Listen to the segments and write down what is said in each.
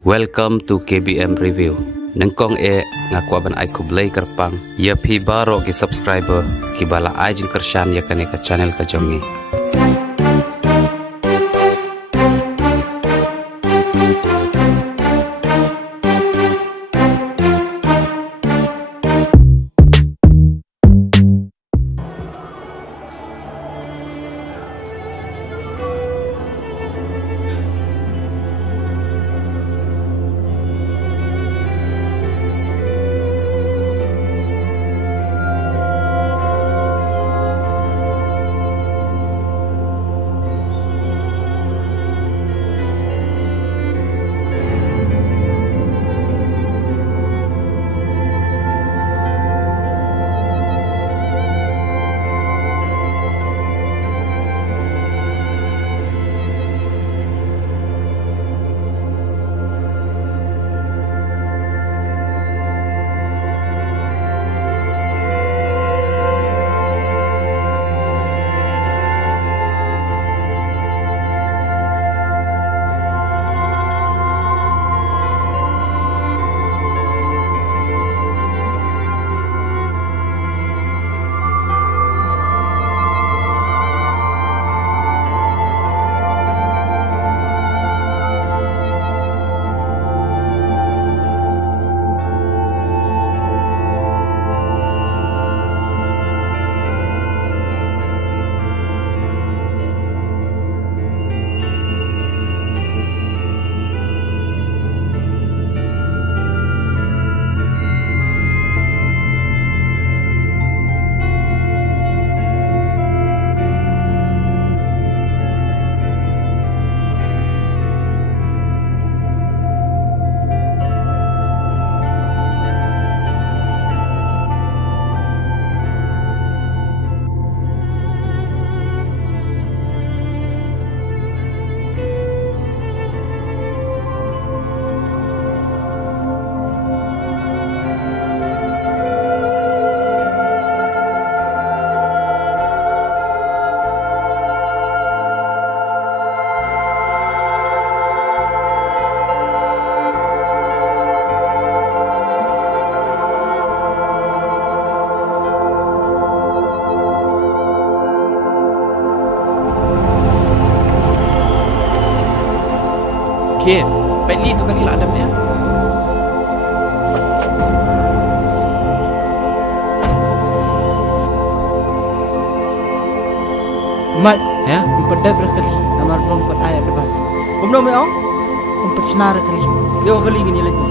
Welcome to KBM Review. Nengkong ngakwa ban ai kublay karpang. Ya pi baro ki subscriber ki bala ai jin kershan ya kane ka channel ka jongi. Okay, Bentley tu kali lah Adam dia. Mat, Ya? empat berkali. Namar belum empat ayat lepas. Kumno me ong? Empat senar kali. Yo kali gini lagi.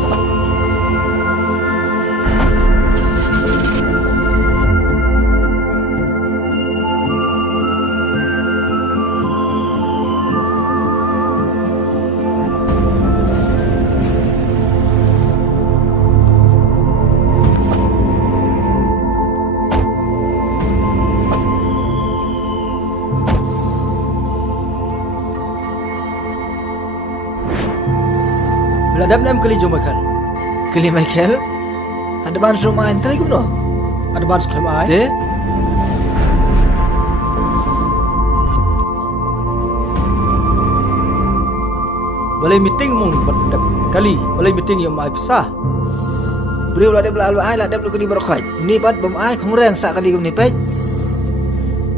Beladam nam kali jom makan. Kali Michael. Ada ban rumah entry kumno. Ada bans kelam ai. Te. Balai meeting mung berdap kali. Balai meeting yang mai pisah. Beri ulah dia belah ai lah dia perlu kali berkhaj. Ni pat bom ai khong reng sak kali kumni pej.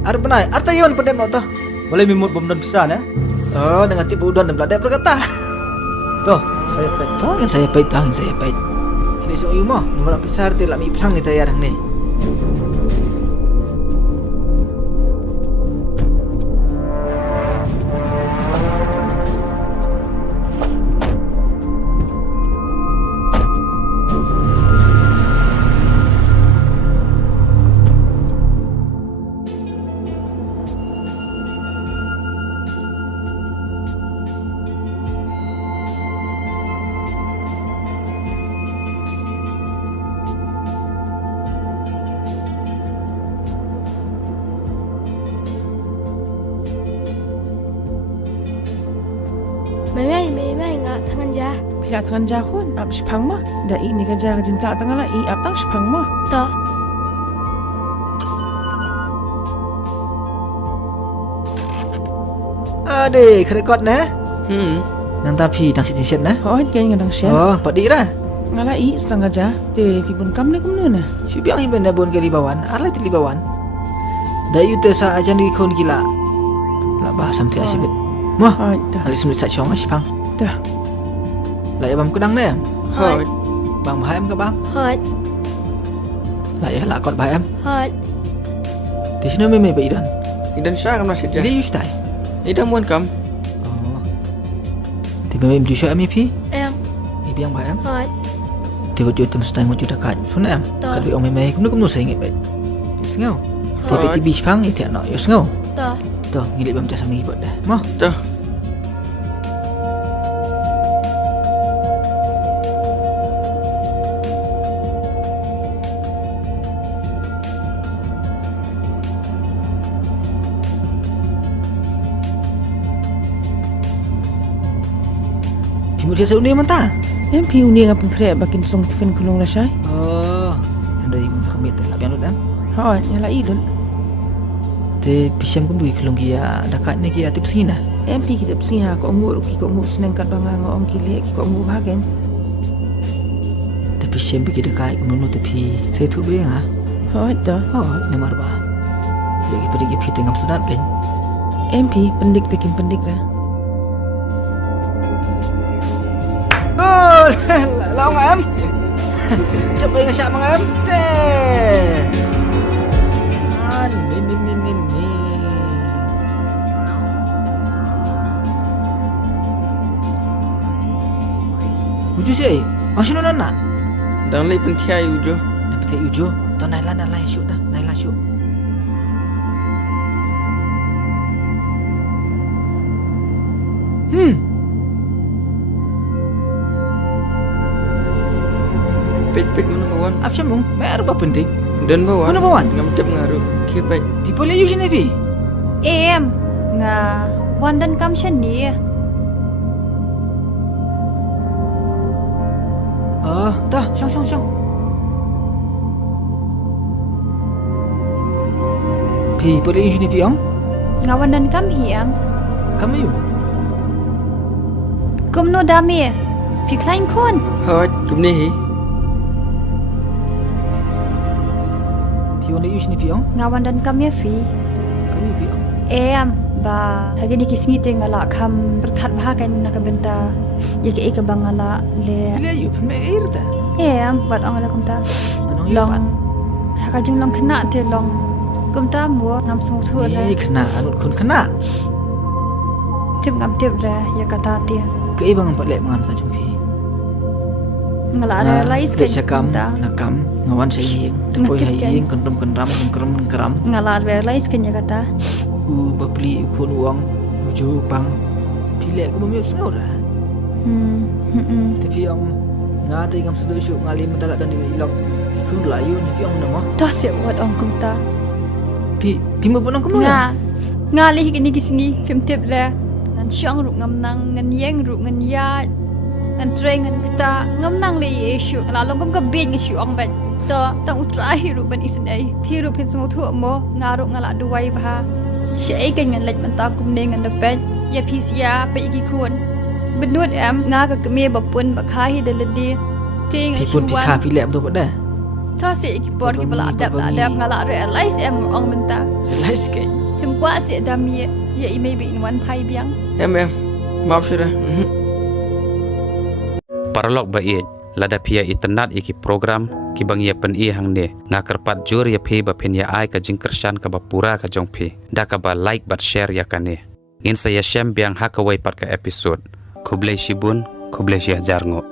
Ar benai, ar tayon pendem no to. Balai mimut bomdan pisah na. Oh, dengan tipu udon dan belah dia berkata. Tuh, saya pet. Tangin saya pej. Kini so yumo, nomor pisar ti lami phang ni tayar ni. Mai nga tangan ja. Ya tangan jahun ap shpang ma da ini ka ja jinta tangala I ap tang shpang ma To. Adik, rekod nah. Nang tapi nang sitin set na. Hoi kan ngadang share. Oh, pak di ra. Ngala i setengah ja. Te fi bun kam le kum nu na. Si biang hiben na bon ke libawan, arla ti libawan. Dayu te sa ajan di khon gila. La ba sam ti asibet. Mah, Hoi ta. ali sumit sa chong asipang. Ta. La ya bam kedang na. Hoi. Bang bahai em ke bang? Hoi. La ya la kot bahai em. Hoi. Ti sino me ba idan. Idan siya kam nasib ja. Jadi you stay. Idan muan kam. Oh. Ti me du syo em pi. Em. Ni biang bahai em. Hoi. Ti wo tem stay ngo juta kan. Suna em. Ta. Kad bi ong me kum no sai nge be. Sngau. Ti Hoi. pe ti bis pang ite no yo sngau. Ta. To ngilit bam ta sam ni bot dah. Mah. Dah. Pimu dia sa uni man ta. Em pi uni ngapun kre bakin song tifin kulung la syai. Oh. Andai mun ta kemit la biang dam. Hoi nyala i dun. Te pisam kum dui kelong kia dakat ni kia tip sina. Em pi kita psi ha ko ngur ki ko ngur seneng kat banga ngong ki le ki ko ngur hagen. Te pisam bi dekat kum no te pi. Saya tu be ha. Hoi ta. Oh, Namar ba. Ya ki pergi pi tengam sunat kan. Em pi pendik tekin pendik la. Gol. Laong em. Cepat dengan syak mang em. Te. Ni. Uju si. Masih nona nak. Dan lai pentiai ujo. Nak petai uju. Tu nailah syuk dah. Nailah syuk. Pek mana bawan. Apa sih mung? Mer apa penting? Dan bawan. Mana bawan? Ngam cep ngaruh. Kepek. People le uju ni pi. Em. Nga. Wandan kam siya ni. Ah, dah. Syong. People le uju ni pi ong. Nga wandan kam hiam. Kamu you. Kum no dami. Fi klein khun. Hoi. Kum ni hi. People le uju ni pi ong. Nga wandan kam ya fi. Kamu pi ong. Em. Ba. Lagi ni kisngi te ngala kam berkat bahagan nakabenta. Ya ke ika bangala le. Bila you me air ta. Em. Bat ang ala kum ta. Anong Long. yapan? Hakajung long kena te long. Kum ta mua ngam sungu tu le. Ni kena anut kun kena. Tip ngam tip le. Ya kata te. Ke ibang empat lek mangam ta jumpi. Ngala ada lais ke syakam nakam ngawan saya hing. Depoy Ngakit kan? hing kendram keram. Ngala ada lais kan ya kata. Bapli kun uang uju bang. Pilek ku memiup sengau dah. Tapi yang ngata ingam sudah syuk ngali mentalak dan ilok. Kun layu ni pi ong nama. Dah siap buat ong kum ta. Pi mau pun ong kamu. Ngali hik ni kisngi film tip le. Ngan syang ru ngam nang ngan yeng ru ngan ya. Ngan tre ngan kita ngam nang le ye syu ngala long kum ka bin ngi syu ong ban. Ta tang utrai ru ban isen ai. Pi ru pin smu thu mo ngaru ngala duai ba. Syai kan ngan lej menta kum ne ngan depet. Ya pi sia pe iki kun. Benut em nga ka kemie bapun bakhahi daledi. Ting Pi pun syuan. pika pilek betul pada. Ta si iki por ki bala adap ngala realize em ong menta. Lais ke. Him kwa si dami ya i maybe in one pai biang. Em. Maaf sudah. Paralog ba iet. Lada pia itenat iki program kibang ia pen i hang ne na kerpat jur ya phi ba pen ya ai ka jingkershan ka bapura ka jong phi da ka ba like bat share ya kane in saya shem biang hakawai pat ka episode kublai shibun kublai shih jarngo